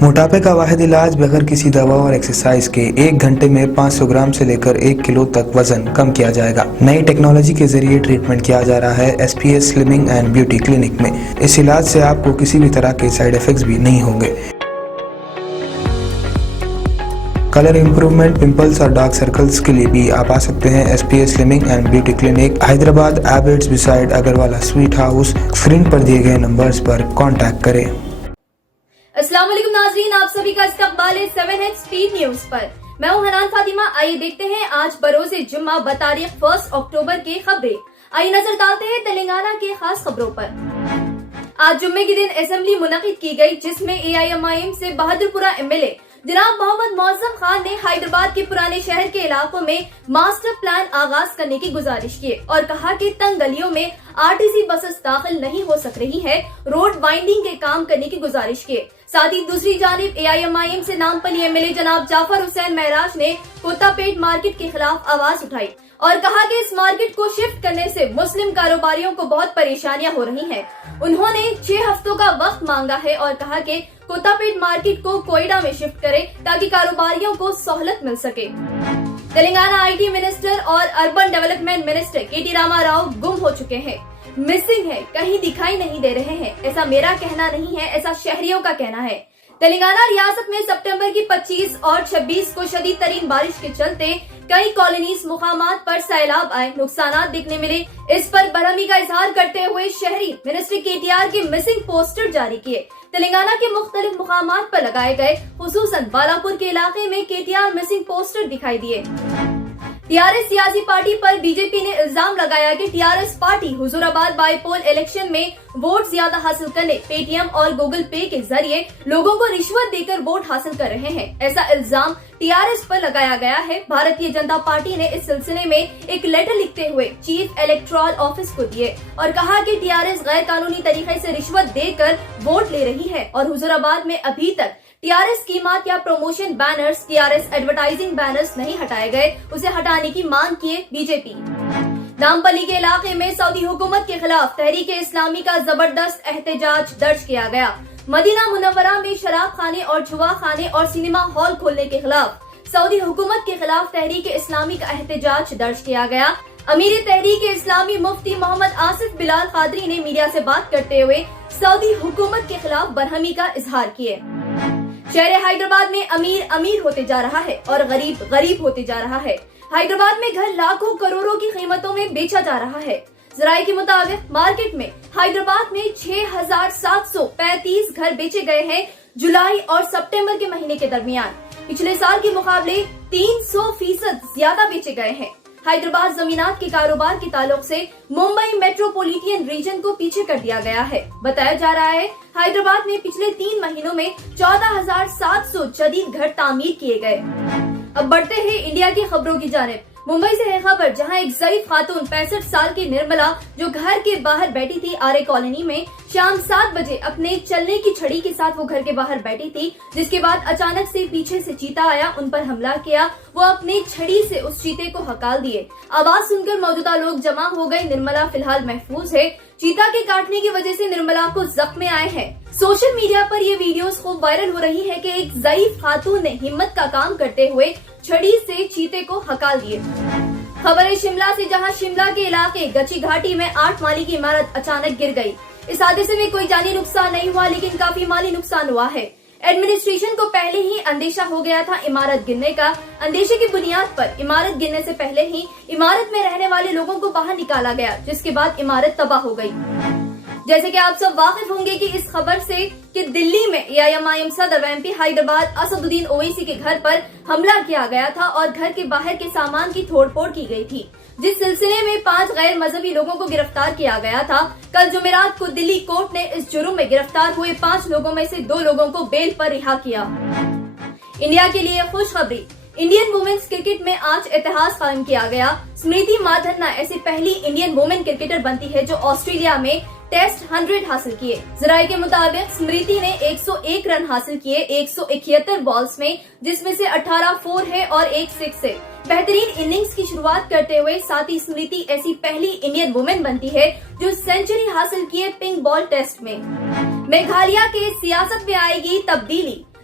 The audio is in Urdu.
موٹاپے کا واحد علاج بغیر کسی دوا اور ایکسرسائز کے 1 گھنٹے میں 500 گرام سے لے کر 1 کلو تک وزن کم کیا جائے گا۔ نئی ٹیکنالوجی کے ذریعے ٹریٹمنٹ کیا جا رہا ہے S P S slimming and beauty clinic میں۔ اس علاج سے آپ کو کسی بھی طرح کے سائیڈ ایفیکٹس بھی نہیں ہوں گے۔ کلر امپروومنٹ، پمپلز اور ڈارک سرکلز کے لیے بھی آپ آ سکتے ہیں S P S slimming and beauty clinic, Hyderabad, Abids beside Agarwala sweet house. Screen پر دیے گئے نمبرز پر کانٹیکٹ کریں۔ السلام علیکم ناظرین، آپ سبھی کا استقبال ہے 7 سپیڈ نیوز پر۔ میں ہوں حنان فاطمہ۔ آئیے دیکھتے ہیں آج بروز جمعہ بتاریخ 1 اکتوبر کی خبریں۔ آئیے نظر ڈالتے ہیں تلنگانہ کے خاص خبروں پر۔ آج جمعے کے دن اسمبلی منعقد کی گئی، جس میں AIMIM سے بہادر پورہ MLA جناب محمد معظم خان نے حیدرآباد کے پرانے شہر کے علاقوں میں ماسٹر پلان آغاز کرنے کی گزارش کی اور کہا کہ تنگ گلیوں میں RTC بسز داخل نہیں ہو سک رہی ہے، روڈ وائنڈنگ کے کام کرنے کی گزارش کی۔ ساتھ ہی دوسری جانب AIMIM سے نامپلی MLA جناب جعفر حسین معراج نے کوتا پیٹ مارکیٹ کے خلاف آواز اٹھائی اور کہا کہ اس مارکیٹ کو شفٹ کرنے سے مسلم کاروباریوں کو بہت پریشانیاں ہو رہی ہیں۔ انہوں نے 6 ہفتوں کا وقت مانگا ہے اور کہا کہ کوتا پیٹ مارکیٹ کو کوئیڈا میں شفٹ کرے تاکہ کاروباریوں کو سہولت مل سکے۔ تلنگانہ IT منسٹر اور urban development minister KT Rama Rao گم ہو چکے ہیں، مسنگ ہے، کہیں دکھائی نہیں دے رہے ہیں۔ ایسا میرا کہنا نہیں ہے، ایسا شہریوں کا کہنا ہے۔ تلنگانہ ریاست میں سپٹمبر کی 25 اور 26 کو شدید ترین بارش کے چلتے کئی کالونیز مقامات پر سیلاب آئے، نقصانات دیکھنے ملے۔ اس پر برہمی کا اظہار کرتے ہوئے شہری منسٹر KTR کے مسنگ پوسٹر جاری کیے۔ تلنگانہ کے مختلف مقامات پر لگائے گئے، خصوصاً بالاپور کے علاقے میں KTR مسنگ پوسٹر دکھائی دیے۔ TRS سیاسی پارٹی پر BJP نے الزام لگایا کہ TRS پارٹی حضور آباد بائی پول الیکشن میں ووٹ زیادہ حاصل کرنے پے ٹی ایم اور گوگل پے کے ذریعے لوگوں کو رشوت دے کر ووٹ حاصل کر رہے ہیں۔ ایسا الزام TRS پر لگایا گیا ہے۔ بھارتیہ جنتا پارٹی نے اس سلسلے میں ایک لیٹر لکھتے ہوئے چیف الیکٹورل آفس کو دیے اور کہا کہ TRS غیر قانونی طریقے سے رشوت دے کر ووٹ لے رہی ہے اور حضور آباد میں ابھی تک TRS اسکیمات یا promotion banners, TRS advertising banners نہیں ہٹائے گئے، اسے ہٹانے کی مانگ کیے BJP۔ نامپلی کے علاقے میں سعودی حکومت کے خلاف تحریک اسلامی کا زبردست احتجاج درج کیا گیا۔ مدینہ منورہ میں شراب خانے اور جوا خانے اور سینما ہال کھولنے کے خلاف سعودی حکومت کے خلاف تحریک اسلامی کا احتجاج درج کیا گیا۔ امیر تحریک اسلامی مفتی محمد آصف بلال قادری نے میڈیا سے بات کرتے ہوئے سعودی حکومت کے خلاف برہمی کا اظہار کیے۔ شہر حیدرآباد میں امیر امیر ہوتے جا رہا ہے اور غریب غریب ہوتے جا رہا ہے۔ حیدرآباد میں گھر لاکھوں کروڑوں کی قیمتوں میں بیچا جا رہا ہے۔ ذرائع کے مطابق مارکیٹ میں حیدرآباد میں 6735 گھر بیچے گئے ہیں جولائی اور سپٹمبر کے مہینے کے درمیان۔ پچھلے سال کے مقابلے 300% زیادہ بیچے گئے ہیں۔ حیدرآباد زمینات کے کاروبار کے تعلق سے ممبئی میٹروپولیٹن ریجن کو پیچھے کر دیا گیا ہے۔ بتایا جا رہا ہے حیدرآباد میں پچھلے 3 مہینوں میں 14,700 جدید گھر تعمیر کیے گئے۔ اب بڑھتے ہیں انڈیا کی خبروں کی جانب۔ ممبئی سے ہے خبر، جہاں ایک ضعیف خاتون 65 سال کی نرملا جو گھر کے باہر بیٹھی تھی آرے کالونی میں، شام 7 بجے اپنے چلنے کی چھڑی کے ساتھ وہ گھر کے باہر بیٹھی تھی، جس کے بعد اچانک سے پیچھے سے چیتا آیا، ان پر حملہ کیا۔ وہ اپنی چھڑی سے اس چیتے کو ہکال دیے۔ آواز سن کر موجودہ لوگ جمع ہو گئے۔ نرملا فی الحال محفوظ ہے۔ چیتا کے کاٹنے کی وجہ سے نرملا کو زخم آئے ہیں۔ سوشل میڈیا پر یہ ویڈیوز خوب وائرل ہو رہی ہے کہ ایک ضعیف خاتون نے ہمت کا کام کرتے ہوئے چھڑی سے چیتے کو ہکال دیے۔ خبر ہے شملہ سے، جہاں شملہ کے علاقے گچی گھاٹی میں 8 مالی کی عمارت اچانک گر گئی۔ اس حادثے میں کوئی جانی نقصان نہیں ہوا، لیکن کافی مالی نقصان ہوا ہے۔ ایڈمنسٹریشن کو پہلے ہی اندیشہ ہو گیا تھا عمارت گرنے کا۔ اندیشے کی بنیاد پر عمارت گرنے سے پہلے ہی عمارت میں رہنے والے لوگوں کو باہر نکالا گیا، جس کے بعد عمارت تباہ ہو گئی۔ جیسے کہ آپ سب واقف ہوں گے کہ اس خبر سے کہ دلی میں AIMIM صدر MP حیدرآباد اسد الدین اویسی کے گھر پر حملہ کیا گیا تھا اور گھر کے باہر کے سامان کی توڑ پھوڑ کی گئی تھی، جس سلسلے میں 5 غیر مذہبی لوگوں کو گرفتار کیا گیا تھا۔ کل جمعرات کو دلی کورٹ نے اس جرم میں گرفتار ہوئے 5 لوگوں میں سے 2 لوگوں کو بیل پر رہا کیا۔ انڈیا کے لیے خوشخبری، انڈین وومنز کرکٹ میں آج اتحاد قائم کیا گیا۔ اسمرتی ماندھنا ایسی پہلی انڈین وومن کرکٹر بنتی ہے جو آسٹریلیا میں ٹیسٹ 100 حاصل کیے۔ ذرائع کے مطابق اسمرتی نے 101 رن حاصل کیے 171 بالز میں، جس میں سے 18 4 ہے اور 1 6 ہے۔ بہترین اننگز کی شروعات کرتے ہوئے ساتھ ہی اسمرتی ایسی پہلی انڈین وومن بنتی ہے جو سینچری حاصل کیے پنک بال ٹیسٹ میں۔ میگھالیہ کے سیاست میں آئے گی تبدیلی،